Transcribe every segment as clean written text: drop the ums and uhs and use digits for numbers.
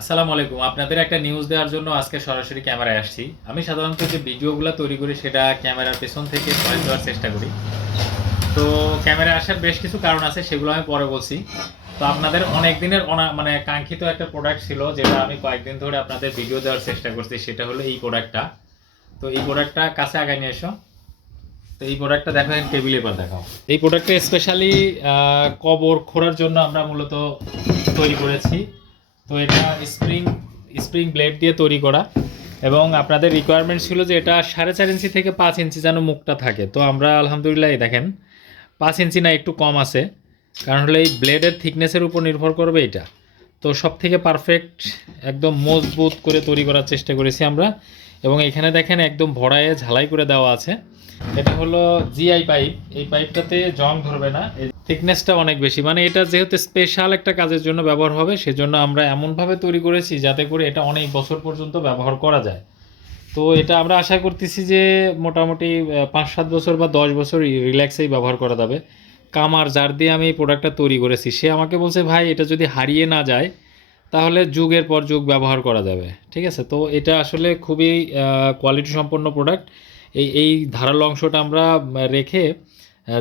আসসালামু আলাইকুম। আপনাদের একটা নিউজ দেওয়ার জন্য আজকে সরাসরি ক্যামেরায় আসছি। আমি সাধারণত যে ভিডিওগুলো তৈরি করি সেটা ক্যামেরার পেছন থেকে ভয়েস দেওয়ার চেষ্টা করি। তো ক্যামেরায় আসার বেশ কিছু কারণ আছে, সেগুলো আমি পরে বলছি। তো আপনাদের অনেক দিনের মানে কাঙ্ক্ষিত একটা প্রোডাক্ট ছিল, যেটা আমি কয়েকদিন ধরে আপনাদের ভিডিও দেওয়ার চেষ্টা করছি, সেটা হলো এই প্রোডাক্টটা। তো এই প্রোডাক্টটা কাছে আগায় নিয়ে এসো। তো এই প্রোডাক্টটা দেখো, টেবিলের পর দেখাও। এই প্রোডাক্টটা স্পেশালি কবর খোঁড়ার জন্য আমরা মূলত তৈরি করেছি। তো এটা স্প্রিং স্প্রিং ব্লেড দিয়ে তৈরি করা, এবং আপনাদের রিকোয়ারমেন্ট ছিল যে এটা 4.5 ইঞ্চি থেকে 5 ইঞ্চি যেন মুখটা থাকে। তো আমরা আলহামদুলিল্লাহ এই দেখেন 5 ইঞ্চি না, একটু কম আছে, কারণ হলো এই ব্লেডের থিকনেসের উপর নির্ভর করবে এটা। তো সব থেকে পারফেক্ট একদম মজবুত করে তৈরি করার চেষ্টা করেছি আমরা। এবং এখানে দেখেন একদম ভরায়ে ঝালাই করে দেওয়া আছে। এটা হলো জিআই পাইপ। এই পাইপটাতে জং ধরবে না, থিকনেসটা অনেক বেশি, মানে এটা যেহেতু স্পেশাল একটা কাজের জন্য ব্যবহার হবে, সেজন্য আমরা এমনভাবে তৈরি করেছি যাতে করে এটা অনেক বছর পর্যন্ত ব্যবহার করা যায়। তো এটা আমরা আশা করতেছি যে মোটামুটি 5-7 বছর বা 10 বছর রিল্যাক্সেই ব্যবহার করা যাবে। কামার যার দিয়ে আমি এই প্রোডাক্টটা তৈরি করেছি, সে আমাকে বলছে ভাই এটা যদি হারিয়ে না যায় তাহলে যুগের পর যুগ ব্যবহার করা যাবে। ঠিক আছে, তো এটা আসলে খুবই কোয়ালিটি সম্পন্ন প্রোডাক্ট। এই ধারালো অংশটা আমরা রেখে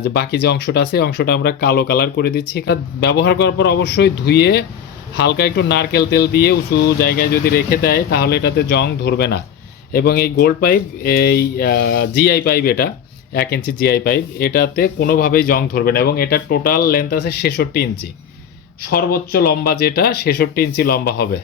যে বাকি যে অংশটা আছে, অংশটা আমরা কালো কালার করে দিচ্ছি। এটা ব্যবহার করার পর অবশ্যই ধুয়ে হালকা একটু নারকেল তেল দিয়ে উঁচু জায়গায় যদি রেখে দেয় তাহলে এটাতে জং ধরবে না। এবং এই গোল্ড পাইপ, এই জিআই পাইপ, এটা 1 ইঞ্চি জিআই পাইপ, এটাতে কোনোভাবেই জং ধরবে না। এবং এটার টোটাল লেন্থ আছে 66 ইঞ্চি, সর্বোচ্চ লম্বা যেটা 66 ইঞ্চি লম্বা হবে।